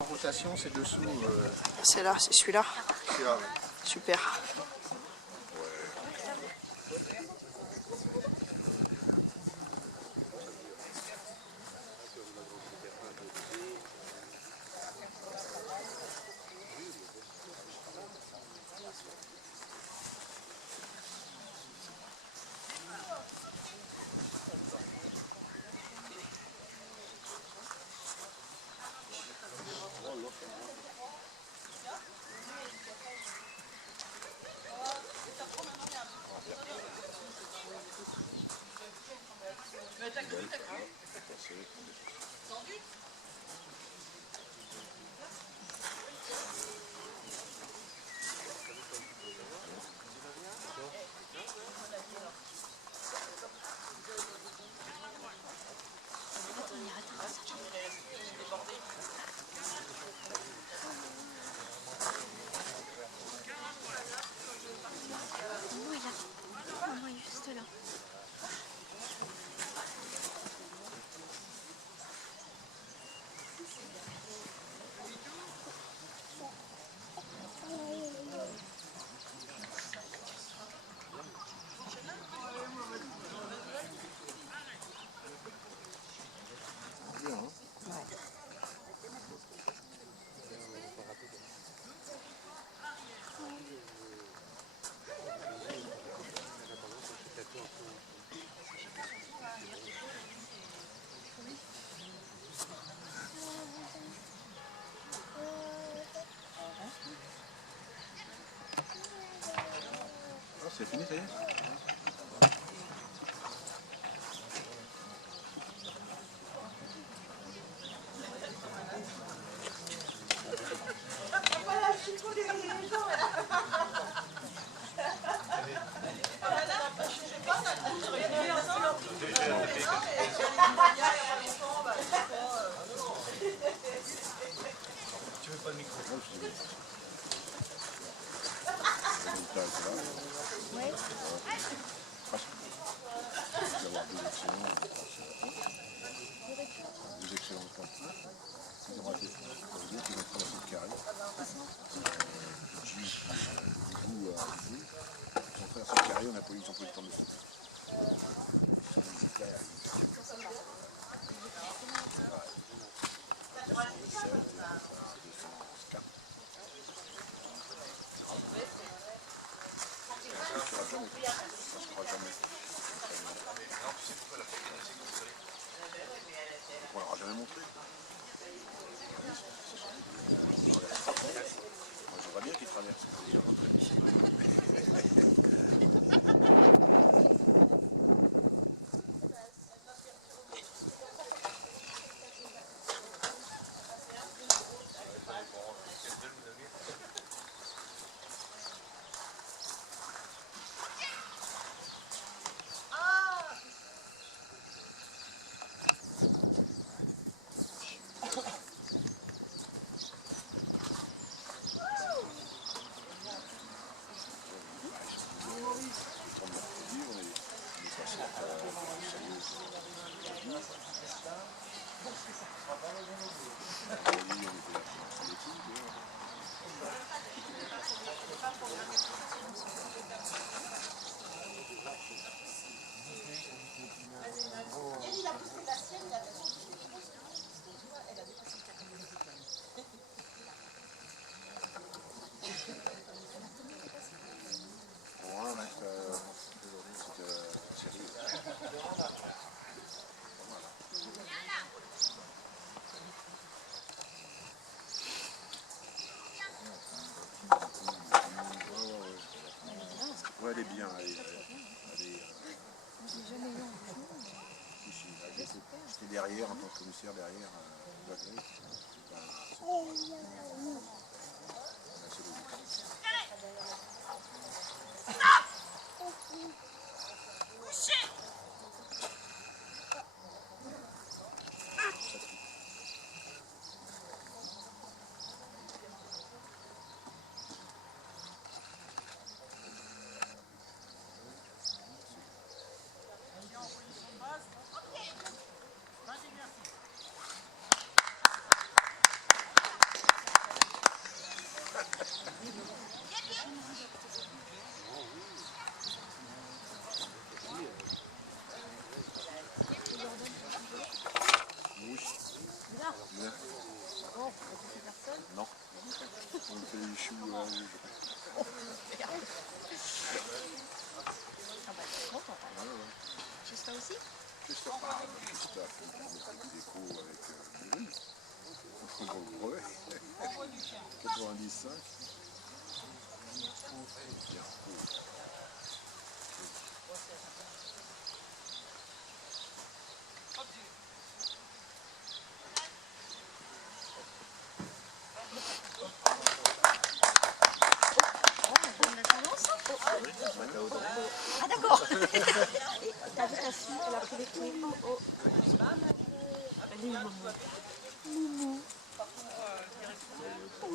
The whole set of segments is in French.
En rotation, c'est dessous. C'est là, c'est celui-là. Celui-là. Super. C'est fini, ça y est. Tu veux pas le micro? Oui. D'avoir deux excellents candidats. Ils ont raté. Ça veut dire qu'ils ont traversé le carré. Juste du bout à bout. Ils ont traversé le carré, ils ont pris le temps de sauter. Ils sont venus derrière. 207 et 204. Ça se fera jamais. On l'aura jamais montré. Moi j'aimerais bien qu'il traverse. Ouais, elle est bien. J'étais derrière, en tant que commissaire derrière. Michou. Juste aussi. Christophe, Christophe, il a fait des déco avec Bury. Pour le brevet. 95. Bien. Ah d'accord. Et t'as vu ta fille, elle a pris les clés. Oh oh. Elle est où, Momo? Momo. Oh,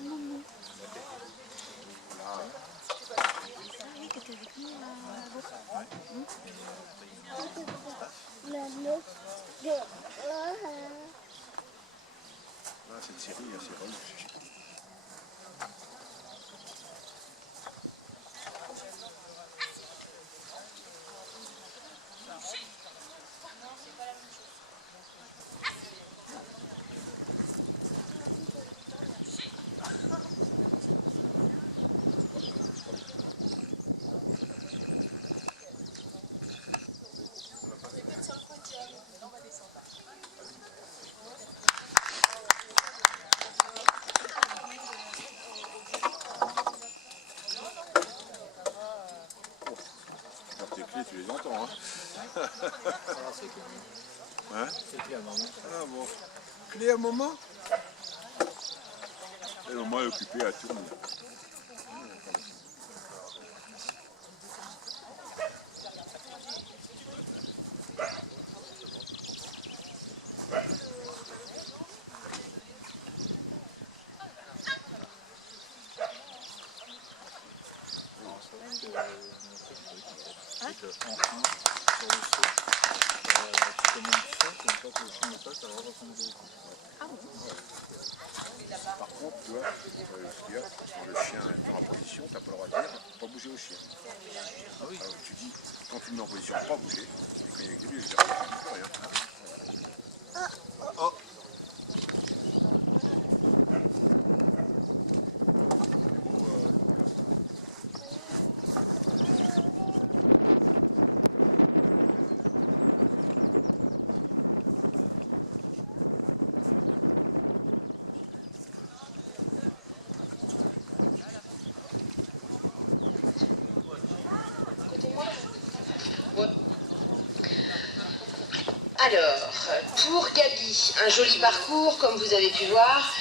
Momo. Ah oui, t'étais avec nous Ah, cette série, c'est vrai. Tes clés, tu les entends, hein? Hein? C'est clé à maman. Ah bon. Clé à maman? Et maman est occupée à tourner. Par contre, tu vois, ce qu'il y a, quand le chien est en position, tu n'as pas le droit de dire pas bouger au chien. Ah oui. Alors, tu dis, quand tu le mets en position, pas bouger, et quand il est avec lui, il ne dit rien. Oh. Alors, pour Gabi, un joli parcours, comme vous avez pu voir.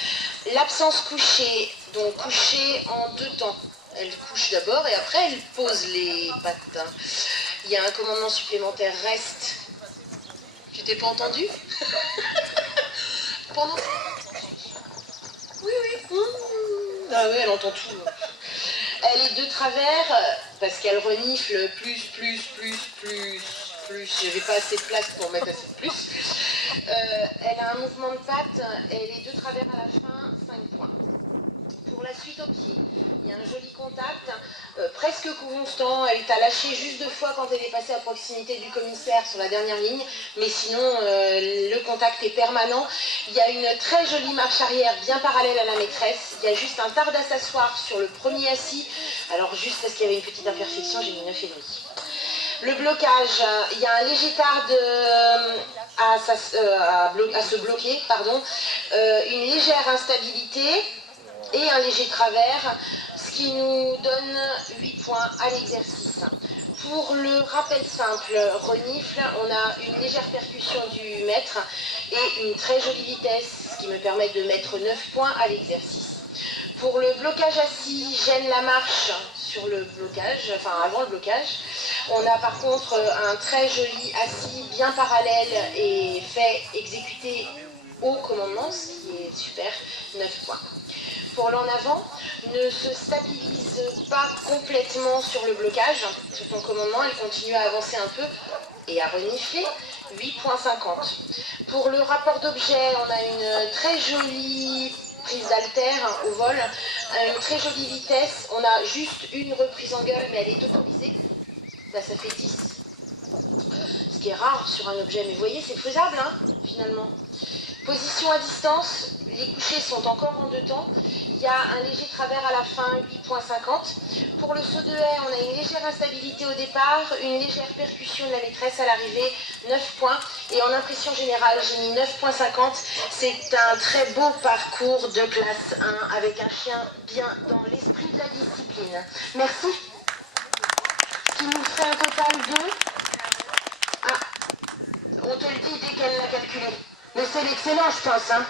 L'absence couchée, donc couchée en deux temps. Elle couche d'abord et après elle pose les pattes. Il y a un commandement supplémentaire, reste. Tu t'es pas entendu? Pendant... Oui, oui. Ah oui, elle entend tout. Elle est de travers parce qu'elle renifle plus. Je n'avais pas assez de place pour mettre assez de plus. Elle a un mouvement de patte, elle est de travers à la fin, 5 points. Pour la suite au pied, il y a un joli contact, presque constant, elle t'a lâché juste 2 fois quand elle est passée à proximité du commissaire sur la dernière ligne, mais sinon le contact est permanent. Il y a une très jolie marche arrière bien parallèle à la maîtresse, il y a juste un tard à s'asseoir sur le premier assis, alors juste parce qu'il y avait une petite imperfection, j'ai mis 9,5. Le blocage, il y a un léger tard à se bloquer, une légère instabilité et un léger travers, ce qui nous donne 8 points à l'exercice. Pour le rappel simple, renifle, on a une légère percussion du maître et une très jolie vitesse, ce qui me permet de mettre 9 points à l'exercice. Pour le blocage assis, gêne la marche sur le blocage, enfin avant le blocage. On a par contre un très joli assis bien parallèle et fait exécuter au commandement, ce qui est super, 9 points. Pour l'en avant, ne se stabilise pas complètement sur le blocage, sur ton commandement, elle continue à avancer un peu et à renifler, 8,50. Pour le rapport d'objet, on a une très jolie prise d'haltère au vol, une très jolie vitesse, on a juste une reprise en gueule mais elle est autorisée, bah, ça fait 10. Ce qui est rare sur un objet, mais vous voyez c'est faisable hein, finalement. Position à distance, les couchers sont encore en 2 temps. Il y a un léger travers à la fin, 8,50. Pour le saut de haie, on a une légère instabilité au départ, une légère percussion de la maîtresse à l'arrivée, 9 points. Et en impression générale, j'ai mis 9,50. C'est un très beau parcours de classe 1 avec un chien bien dans l'esprit de la discipline. Merci. Ce qui nous fait un total de... Ah, on te le dit dès qu'elle l'a calculé. Mais c'est l'excellent, je pense. Hein.